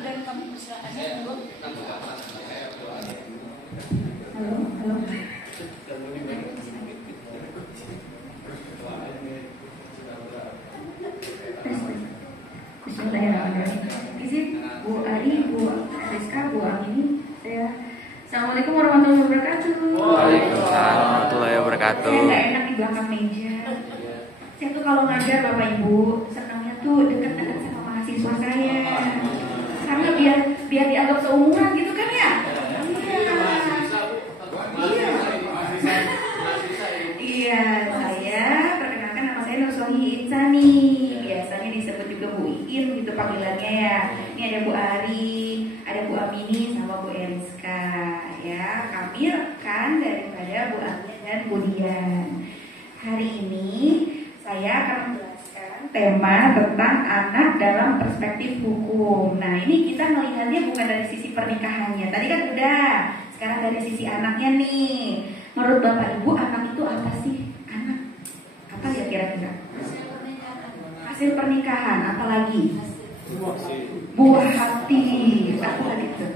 dan kamu persilakan dulu. Halo, halo. Bismillahirrahmanirrahim. Izin Bu Ari, Bu Rizka, Bu Amini, saya. Assalamualaikum warahmatullahi wabarakatuh. Waalaikumsalam warahmatullahi wabarakatuh. Saya nggak enak di belakang meja. Saya tuh kalau ngajar Bapak Ibu senangnya tuh deket-deket sama mahasiswa saya. Karena biar dianggap seumuran gitu kan ya. Iya, saya perkenalkan nama saya Nur Sohi Insani. Biasanya disebut juga Bu Iin gitu panggilannya ya. Ini ada Bu Ari, ada Bu Amini sama Bu Eriska ya. Kami rekan daripada Bu Ami dan Bu Dian. Hari ini saya akan menjelaskan tema tentang anak dalam perspektif hukum. Nah, ini kita melihatnya bukan dari sisi pernikahannya. Tadi kan udah. Sekarang dari sisi anaknya nih. Menurut Bapak Ibu, anak itu apa sih? Anak apa ya kira-kira? Hasil pernikahan, apalagi? Buah hati, apa lagi itu?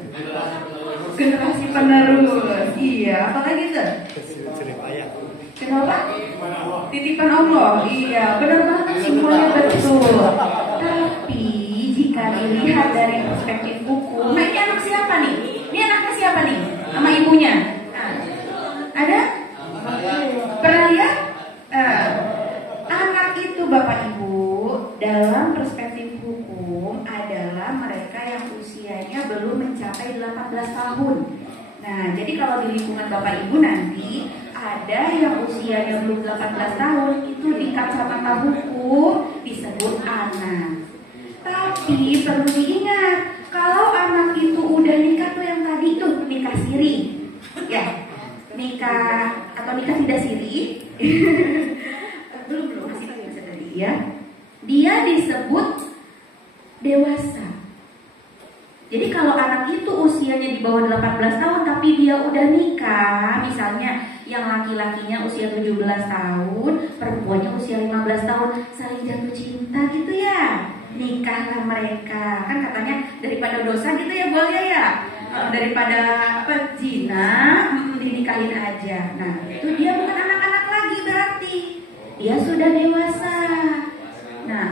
Generasi penerus. Iya, apalagi itu? Kenapa? Titipan Allah. Iya, benar banget semuanya betul. Tapi jika dilihat dari perspektif hukum, nah ini anak siapa nih? Ini anaknya siapa nih? Sama ibunya? Ada? Pernah lihat? Anak itu Bapak Ibu dalam perspektif hukum adalah mereka yang usianya belum mencapai 18 tahun. Nah, jadi kalau di lingkungan Bapak Ibu nanti ada yang usianya belum 18 tahun itu di kacamata hukum disebut anak. Tapi perlu diingat kalau anak itu udah nikah tuh yang tadi tuh nikah siri, ya nikah atau nikah tidak siri, belum masih tadi ya. Dia disebut dewasa. Jadi kalau anak itu usianya di bawah 18 tahun tapi dia udah nikah, misalnya yang laki-lakinya usia 17 tahun, perempuannya usia 15 tahun, saling jatuh cinta gitu ya. Nikahlah mereka. Kan katanya daripada dosa gitu ya Bu Alia ya. Daripada zina, dinikahin aja. Nah, itu dia bukan anak-anak lagi berarti. Dia sudah dewasa. Nah,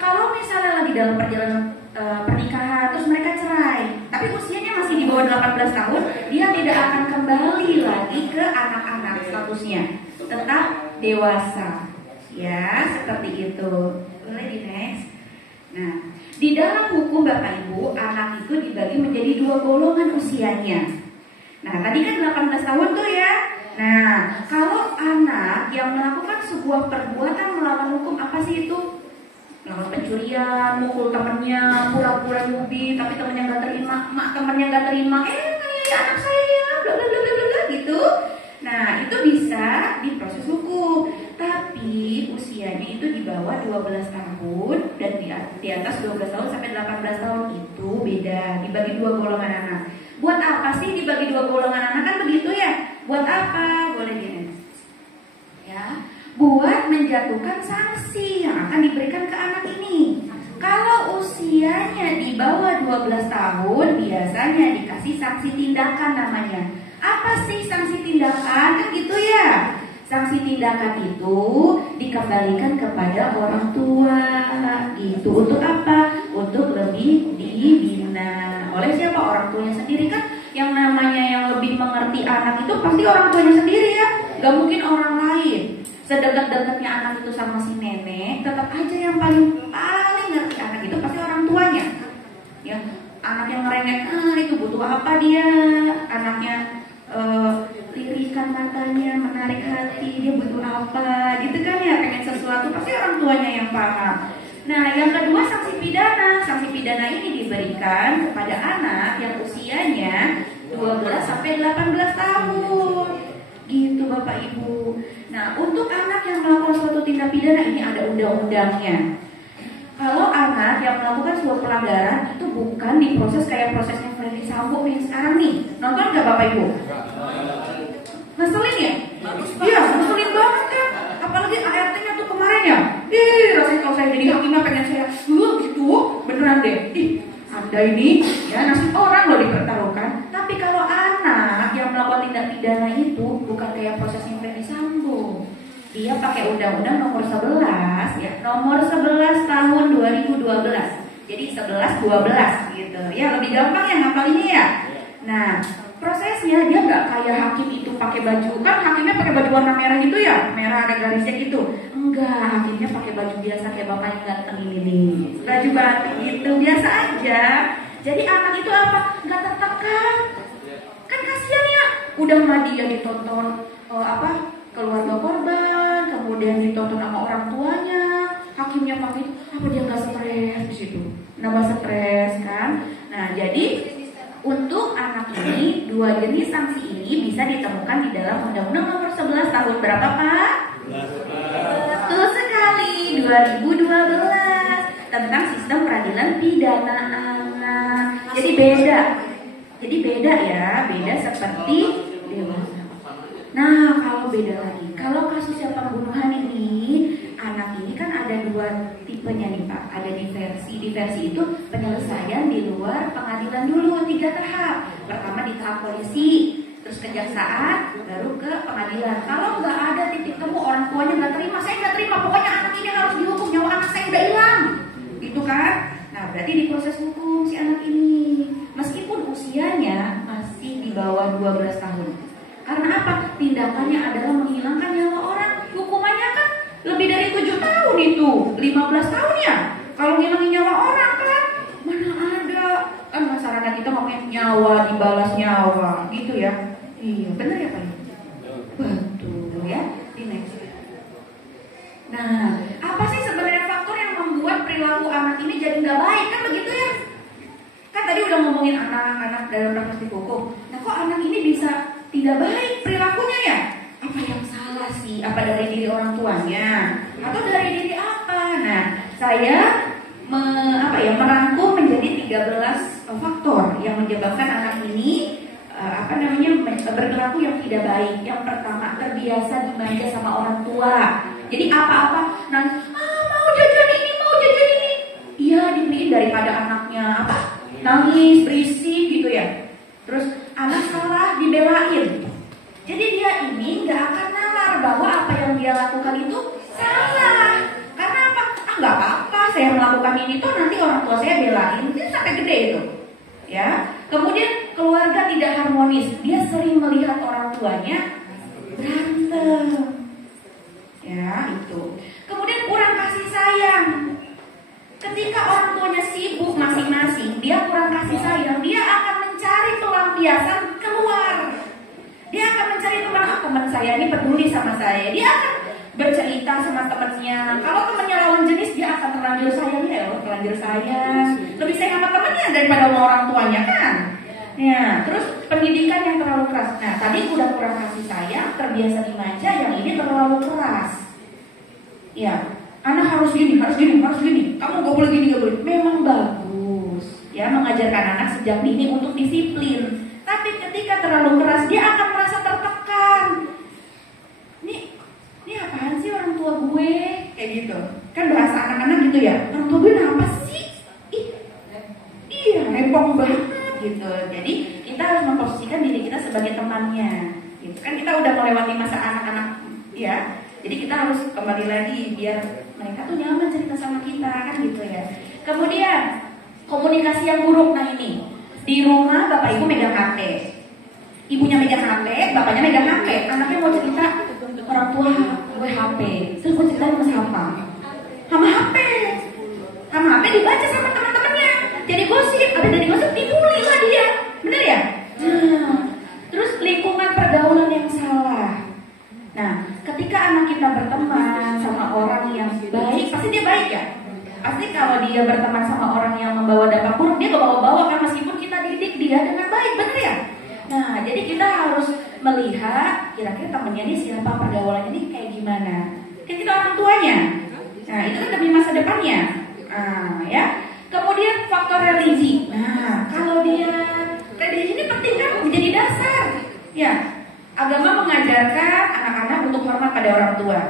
kalau misalnya lagi dalam perjalanan pernikahan terus mereka cerai, tapi usianya masih di bawah 18 tahun, dia tidak akan kembali lagi ke anak-anak statusnya. Tetap dewasa. Ya, seperti itu. Boleh di next. Nah, di dalam hukum Bapak Ibu, anak itu dibagi menjadi dua golongan usianya. Nah, tadi kan 18 tahun tuh ya. Nah, kalau anak yang melakukan sebuah perbuatan melawan hukum, apa sih itu? Melakukan pencurian, mukul temennya, pura-pura nyubi, tapi temennya gak terima, mak temennya gak terima, anak saya, bla bla bla bla bla gitu. Nah, itu bisa diproses hukum. Tapi usianya itu di bawah 12 tahun dan di atas 12 tahun sampai 18 tahun itu beda, dibagi dua golongan anak. Buat apa sih dibagi dua golongan anak kan begitu ya? Buat apa? Boleh gini. Ya, buat menjatuhkan sanksi yang akan diberikan ke anak ini. Kalau usianya di bawah 12 tahun biasanya dikasih sanksi tindakan namanya. Apa sih sanksi tindakan? Kan gitu ya. Sanksi tindakan itu dikembalikan kepada orang tua. Itu untuk apa? Untuk lebih dibina. Oleh siapa? Orang tuanya sendiri kan. Yang namanya yang lebih mengerti anak itu pasti orang tuanya sendiri ya. Gak mungkin orang lain. Sedekat-dekatnya anak itu sama si nenek, tetap aja yang paling ngerti anak itu pasti orang tuanya. Ya, anak yang ngerengek, itu butuh apa dia? Anaknya lirikan matanya, menarik hati, dia butuh apa gitu kan ya, pengen sesuatu, pasti orang tuanya yang paham. Nah, yang kedua sanksi pidana. Sanksi pidana ini diberikan kepada anak yang usianya 12 sampai 18 tahun. Gitu Bapak Ibu. Nah, untuk anak yang melakukan suatu tindak pidana ini ada undang-undangnya. Kalau anak yang melakukan suatu pelanggaran itu bukan diproses kayak prosesnya Ferdy Sambo yang sekarang nih. Nonton nggak Bapak Ibu? Ngeselin ya? Iya, ngeselin banget kan. Apalagi ART-nya tuh kemarin ya. Rasanya kalau saya jadi hakimnya pengen saya gitu. Beneran deh. Anda kita ini ya nasib orang loh dipertaruhkan. Tapi kalau anak yang melakukan tindak pidana itu bukan kayak prosesnya Ferdy Sambo. Dia pakai undang-undang nomor 11 ya, nomor 11 tahun 2012. Jadi 11 12 gitu. Ya lebih gampang ya ngapalinnya ya. Nah, prosesnya dia nggak kayak hakim itu pakai baju, kan hakimnya pakai baju warna merah gitu ya, merah ada garisnya gitu. Enggak, hakimnya pakai baju biasa kayak bapaknya ganteng ini nih, baju batik gitu biasa aja. Jadi anak itu apa? Nggak tertekan. Kan kasihan ya, udah mah dia ditonton keluarga korban, kemudian ditonton sama orang tuanya, hakimnya pakai itu, apa dia nggak stres di situ, nambah stres kan. Nah jadi untuk anak ini, dua jenis sanksi ini bisa ditemukan di dalam Undang-Undang nomor 11 tahun berapa Pak? Betul sekali, 2012 tentang sistem peradilan pidana anak. Jadi beda ya, beda seperti dewasa. Nah kalau beda lagi, kalau kasus yang pembunuhan ini, anak ini kan ada dua tipenya nih Pak. Ada diversi itu penyelesaian di luar pengadilan dulu 3 tahap. Pertama di tahap polisi, terus kejaksaan, baru ke pengadilan. Kalau nggak ada titik temu, orang tuanya nggak terima, saya nggak terima, pokoknya anak ini harus dihukum, nyawa anak saya udah hilang, gitu kan? Nah berarti di proses hukum si anak ini, meskipun usianya masih di bawah 12 tahun. Karena apa? Tindakannya adalah menghilangkan nyawa orang. Hukumannya kan lebih dari 7 tahun itu, 15 tahun ya. Kalau ngilangin nyawa orang kan, mana ada. Kan masyarakat kita ngomongin nyawa dibalas nyawa, gitu ya. Iya, benar ya Pak? Betul ya. Di next. Nah, apa sih sebenarnya faktor yang membuat perilaku anak ini jadi nggak baik? Kan begitu ya. Kan tadi udah ngomongin anak-anak dalam praktik hukum. Nah, kok anak ini bisa tidak baik perilakunya ya? Apa yang salah sih? Apa dari diri orang tuanya? Atau dari diri apa? Nah, saya merangkum menjadi 13 faktor yang menyebabkan anak ini berperilaku yang tidak baik. Yang pertama, terbiasa dimanja sama orang tua. Jadi apa-apa mau jajan ini, iya dibeliin daripada anaknya nangis, berisik gitu ya. Terus anak salah dibelain. Jadi dia ini nggak akan nalar bahwa apa yang dia lakukan itu salah. Karena apa? Nggak apa-apa, saya melakukan ini tuh nanti orang tua saya belain. Itu sampai gede itu. Ya. Kemudian keluarga tidak harmonis. Dia sering melihat orang tuanya berantem. Ya, itu. Kemudian kurang kasih sayang. Ketika orang tuanya sibuk masing-masing, dia kurang kasih sayang, dia akan mencari pelampiasan keluar. Dia akan mencari teman saya ini peduli sama saya. Dia akan bercerita sama temannya. Kalau temannya lawan jenis, dia akan terlanjur sayang terlanjur sayang. Lebih sayang sama temannya daripada sama orang tuanya kan. Ya, terus pendidikan yang terlalu keras. Nah, tadi udah kurang kasih sayang, terbiasa dimanja, yang ini terlalu keras. Ya, anak harus gini. Kamu gak boleh gini, gak boleh. Memang bagus ya mengajarkan anak sejak dini untuk disiplin. Tapi ketika terlalu keras, dia akan merasa tertekan. Ini apaan sih orang tua gue? Kayak gitu. Kan bahasa anak-anak gitu ya. Orang tua gue apa sih? Iya, repot banget gitu. Jadi kita harus memposisikan diri kita sebagai temannya. Gitu. Kan kita udah melewati masa anak-anak ya. Jadi kita harus kembali lagi biar mereka tuh nyaman cerita sama kita kan gitu ya. Kemudian komunikasi yang buruk. Nah ini di rumah bapak ibu megang HP, ibunya megang HP, bapaknya megang HP. Anaknya mau cerita, orang tua gue HP, terus gue cerita sama HP dibaca sama teman-temannya. Jadi gosip, ada dari gosip dibully lah dia, bener ya? Nah, terus lingkungan pergaulan yang salah. Nah, ketika anak kita berteman sama orang yang baik, pasti dia baik ya. Pasti kalau dia berteman sama orang yang membawa dampak buruk, dia gak bawa-bawa kan, meskipun kita didik dia dengan baik, bener ya? Nah, jadi kita harus melihat kira-kira temennya ini siapa, pergaulannya ini kayak gimana. Kan kita orang tuanya. Nah, itu kan demi masa depannya. Ya. Kemudian faktor religi. Nah, kalau dia religi ini penting kan, menjadi dasar. Ya, agama mengajarkan anak-anak untuk hormat pada orang tua.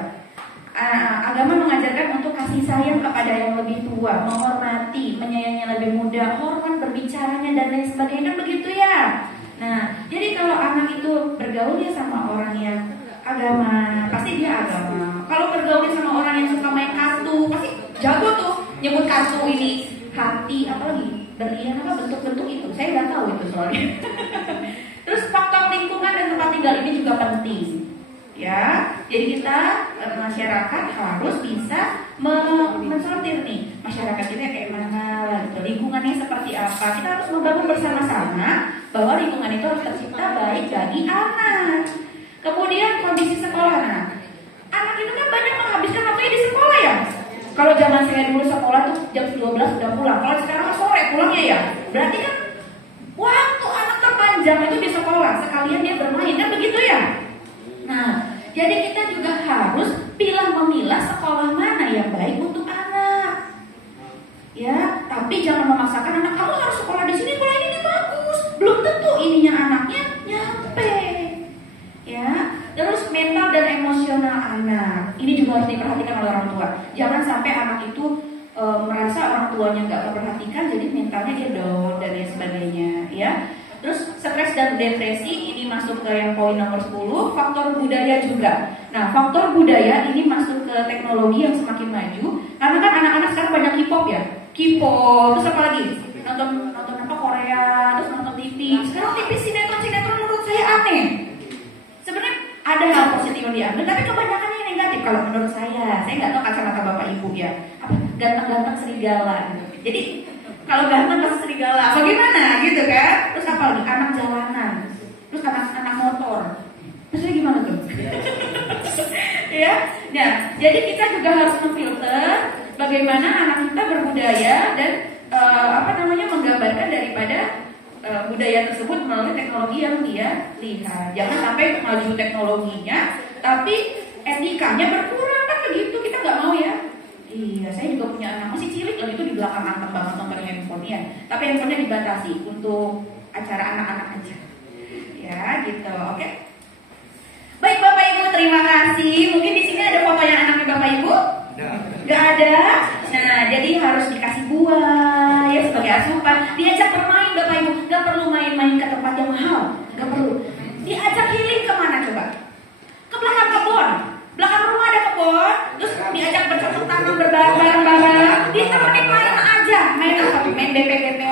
Agama mengajarkan untuk kasih kasih sayang kepada yang lebih tua, menghormati, menyayangi yang lebih muda, hormat berbicaranya dan lain sebagainya, kan begitu ya. Nah, jadi kalau anak itu bergaul ya sama orang yang agama, pasti dia agama. Kalau bergaul sama orang yang suka main kartu, pasti jago tuh nyebut kartu ini hati, apalagi berlian apa bentuk-bentuk itu, saya nggak tahu itu soalnya. Terus faktor lingkungan dan tempat tinggal ini juga penting, ya. Jadi kita masyarakat harus bisa mensortir nih masyarakat kita kayak mana, gitu. Lingkungannya seperti apa. Kita harus membangun bersama-sama bahwa lingkungan itu harus tercipta baik bagi anak. Kemudian kondisi sekolah, nah, anak itu kan banyak menghabiskan waktunya di sekolah ya. Kalau zaman saya dulu sekolah tuh jam 12 udah pulang. Kalau sekarang sore pulangnya ya. Berarti kan waktu anak terpanjang itu di sekolah. Sekalian dia bermain, kan begitu ya. Nah, jadi kita juga harus memilah sekolah mana yang baik untuk anak. Ya, tapi jangan memaksakan anak kamu harus sekolah di sini, sekolah ini bagus. Belum tentu ininya anaknya nyampe. Ya, terus mental dan emosional anak ini juga harus diperhatikan oleh orang tua. Jangan sampai anak itu merasa orang tuanya nggak memperhatikan, jadi mentalnya dia down dan lain sebagainya. Ya, terus stres dan depresi ini masuk ke yang poin nomor 10. Faktor budaya juga. Nah, faktor budaya ini masuk ke teknologi yang semakin maju. Karena kan anak-anak sekarang banyak K-pop ya, K-pop, terus apa lagi? Nonton apa Korea, terus nonton TV. Sekarang TV sinetron menurut saya aneh. Sebenarnya ada hal positif yang diambil, tapi kebanyakan yang negatif kalau menurut saya. Saya nggak tahu kacamata bapak ibu ya. Apa ganteng-ganteng serigala gitu. Jadi kalau ganteng pasti serigala, bagaimana gitu kan? Terus apa lagi? Anak jalanan, terus anak motor. Terus gimana tuh? Ya, nah, jadi kita juga harus memfilter bagaimana anak kita berbudaya dan menggambarkan daripada budaya tersebut melalui teknologi yang dia lihat. Jangan sampai maju teknologinya, tapi etikanya berkurang, kan begitu, kita nggak mau ya. Iya, saya juga punya anak masih cilik lagi itu di belakang mantap banget nomor handphonenya. Tapi handphonenya dibatasi untuk acara anak-anak aja. Ya, gitu. Oke. Baik Bapak Ibu, terima kasih. Mungkin di sini ada fotonya anaknya Bapak Ibu? Nggak ada. Nah, jadi harus dikasih buah ya sebagai asupan. Diajak bermain Bapak Ibu. Nggak perlu main-main ke tempat yang mahal. Nggak perlu. Diajak healing kemana coba? Ke belakang kebun. Belakang rumah ada kebun. Terus diajak bercocok tanam bareng-bareng. Ditemenin main aja. Main apa? Main BP-BP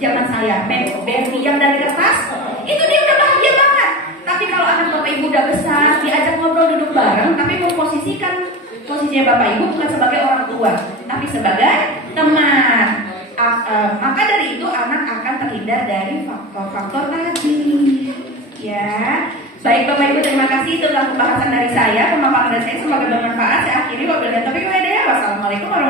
zaman saya. Main BP yang dari kertas. Itu dia udah bahagia banget. Tapi kalau anak Bapak Ibu udah besar, diajak ngobrol duduk bareng, tapi memposisikan posisinya Bapak Ibu bukan sebagai orang tua, tapi sebagai teman. Maka dari itu anak akan terhindar dari faktor-faktor tadi. Ya, baik Bapak Ibu, terima kasih. Itu adalah pembahasan dari saya, pemaparan dari saya, semoga bermanfaat. Saya akhiri wabillahi taufiq wal hidayah. Wassalamualaikum warahmatullahi wabarakatuh.